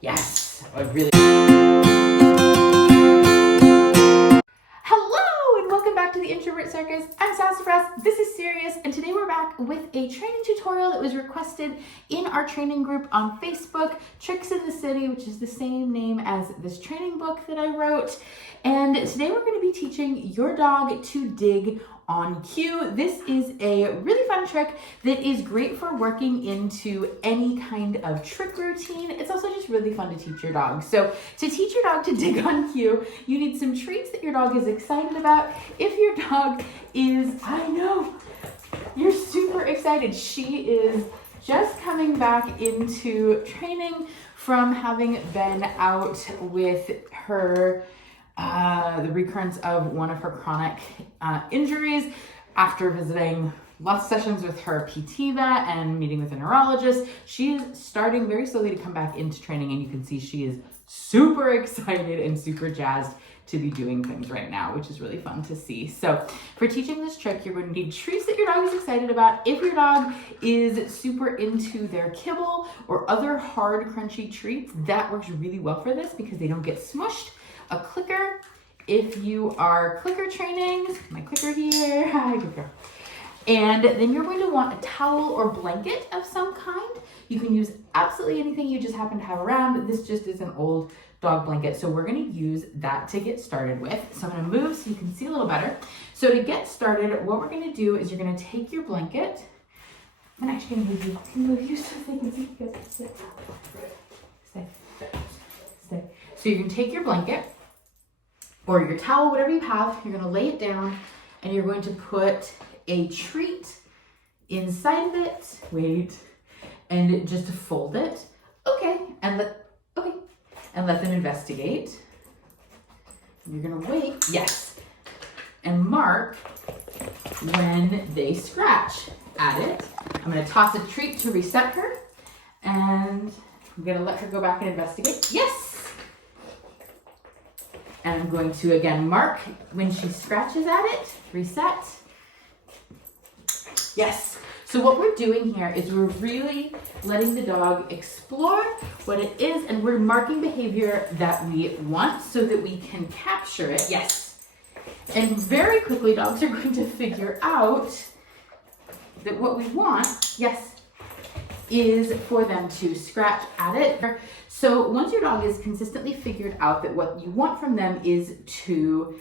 Yes, I really. Hello and welcome back to the Introvert Circus. I'm Sassafras, this is Sirius, and today we're back with a training tutorial that was requested in our training group on Facebook, Tricks in the City, which is the same name as this training book that I wrote. And today we're going to be teaching your dog to dig on cue. This is a really fun trick that is great for working into any kind of trick routine. It's also just really fun to teach your dog. So to teach your dog to dig on cue, you need some treats that your dog is excited about. If your dog is, I know, you're super excited. She is just coming back into training from having been out with her the recurrence of one of her chronic injuries after visiting lots of sessions with her PT vet and meeting with a neurologist. She's starting very slowly to come back into training, and you can see she is super excited and super jazzed to be doing things right now, which is really fun to see. So for teaching this trick, you're going to need treats that your dog is excited about. If your dog is super into their kibble or other hard, crunchy treats, that works really well for this because they don't get smushed. A clicker, if you are clicker training, my clicker here, hi, good girl. And then you're going to want a towel or blanket of some kind. You can use absolutely anything you just happen to have around. This just is an old dog blanket, so we're going to use that to get started with. So I'm going to move so you can see a little better. So to get started, what we're going to do is you're going to take your blanket. I'm actually going to move you so they can see. Stay. So you can take your blanket or your towel, whatever you have, you're gonna lay it down and you're going to put a treat inside of it, and just fold it. And let them investigate. You're gonna wait, yes, and mark when they scratch at it. I'm gonna toss a treat to reset her, and I'm gonna let her go back and investigate. Yes! And I'm going to again mark when she scratches at it, reset. Yes. So what we're doing here is we're really letting the dog explore what it is, and we're marking behavior that we want so that we can capture it. Yes. And very quickly, dogs are going to figure out that what we want, yes, is for them to scratch at it. So once your dog is consistently figured out that what you want from them is to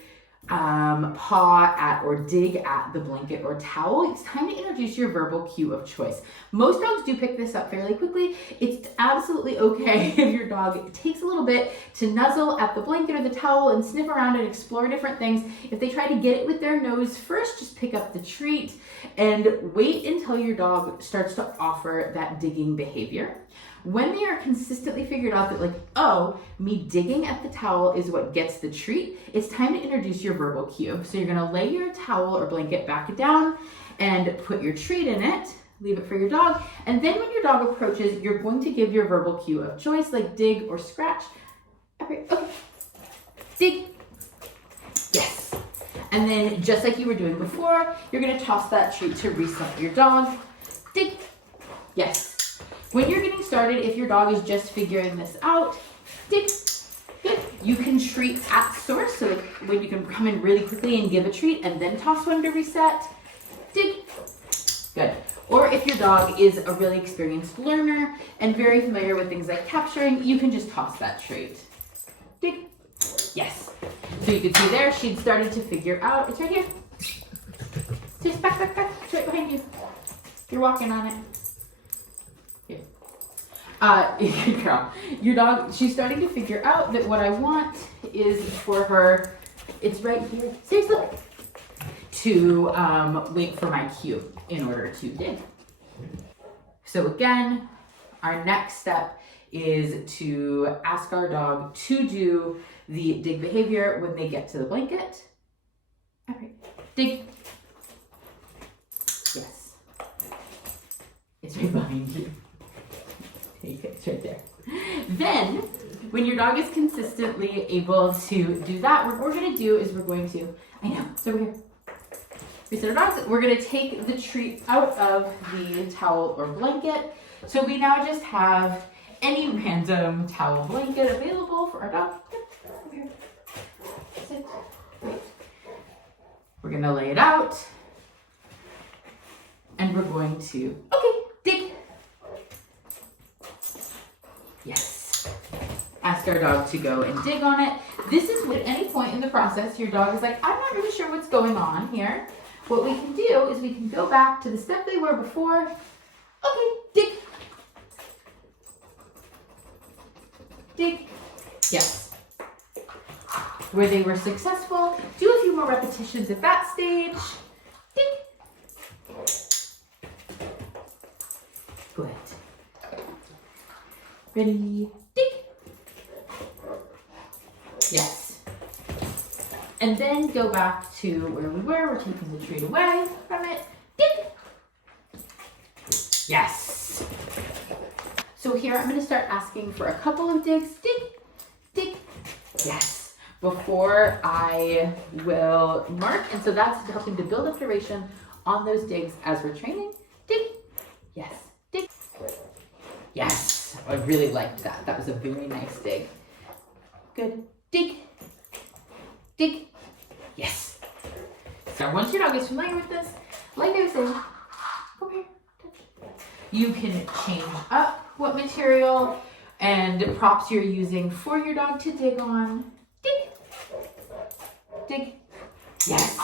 paw at or dig at the blanket or towel, it's time to introduce your verbal cue of choice. Most dogs do pick this up fairly quickly. It's absolutely okay if your dog takes a little bit to nuzzle at the blanket or the towel and sniff around and explore different things. If they try to get it with their nose first, just pick up the treat and wait until your dog starts to offer that digging behavior. When they are consistently figured out that, like, oh, me digging at the towel is what gets the treat, it's time to introduce your verbal cue. So you're gonna lay your towel or blanket back down and put your treat in it, leave it for your dog, and then when your dog approaches, you're going to give your verbal cue of choice, like dig or scratch. Okay, dig, yes. And then just like you were doing before, you're gonna toss that treat to reset your dog. Dig, yes. When you're getting started, if your dog is just figuring this out, dig, good. You can treat at source, so when you can come in really quickly and give a treat and then toss one to reset, dig, good. Or if your dog is a really experienced learner and very familiar with things like capturing, you can just toss that treat. Dig, yes. So you can see there, she'd started to figure out, it's right here. Just back, it's right behind you. You're walking on it. Girl, your dog, she's starting to figure out that what I want is for her, it's right here, seriously, to wait for my cue in order to dig. So again, our next step is to ask our dog to do the dig behavior when they get to the blanket. All right, dig. Yes. It's right behind you. It's right there. Then, when your dog is consistently able to do that, what we're going to do is we're going to, I know, it's over here. Reset our dogs. We're going to take the treat out of the towel or blanket. So we now just have any random towel blanket available for our dog. Come here. Sit. Wait. We're gonna lay it out. And we're going to, okay, dig. Yes. Ask our dog to go and dig on it. This is at any point in the process, your dog is like, I'm not really sure what's going on here. What we can do is we can go back to the step they were before. Okay, dig. Dig. Yes. Where they were successful. Do a few more repetitions at that stage. Dig. Good. Ready? Dig. Yes. And then go back to where we were. We're taking the treat away from it. Dig. Yes. So here I'm going to start asking for a couple of digs. Dig. Dig. Yes. Before I will mark. And so that's helping to build up duration on those digs as we're training. Dig. Yes. Dig. Yes. I really liked that. That was a very nice dig. Good. Dig. Dig. Yes. Now, once your dog is familiar with this, like I was saying, come here, touch. You can change up what material and props you're using for your dog to dig on. Dig. Dig. Yes.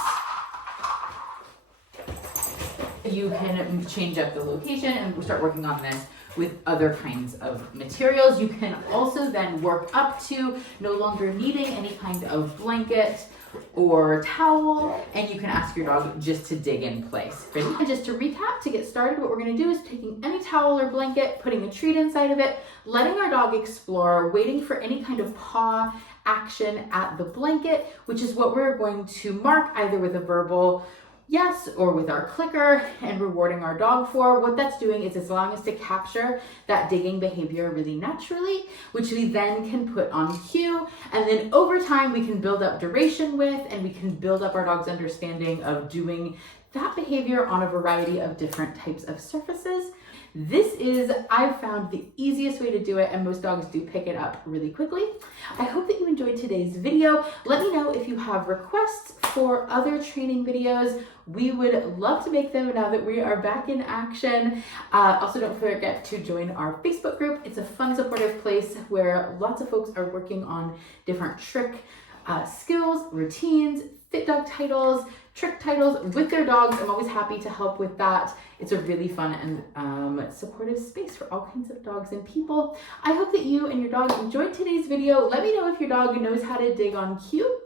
You can change up the location and we'll start working on this with other kinds of materials. You can also then work up to no longer needing any kind of blanket or towel, and you can ask your dog just to dig in place. Ready? And just to recap, to get started, what we're gonna do is taking any towel or blanket, putting a treat inside of it, letting our dog explore, waiting for any kind of paw action at the blanket, which is what we're going to mark either with a verbal yes or with our clicker and rewarding our dog for. What that's doing is it's allowing us to capture that digging behavior really naturally, which we then can put on cue. And then over time, we can build up duration with, and we can build up our dog's understanding of doing that behavior on a variety of different types of surfaces. This is, I've found, the easiest way to do it, and most dogs do pick it up really quickly. I hope that you enjoyed today's video. Let me know if you have requests for other training videos. We would love to make them now that we are back in action. Also, don't forget to join our Facebook group. It's a fun, supportive place where lots of folks are working on different trick skills, routines, fit dog titles, trick titles with their dogs. I'm always happy to help with that. It's a really fun and supportive space for all kinds of dogs and people. I hope that you and your dog enjoyed today's video. Let me know if your dog knows how to dig on cue.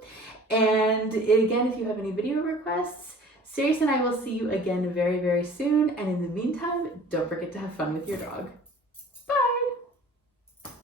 And again, if you have any video requests, Sirius and I will see you again very, very soon. And in the meantime, don't forget to have fun with your dog.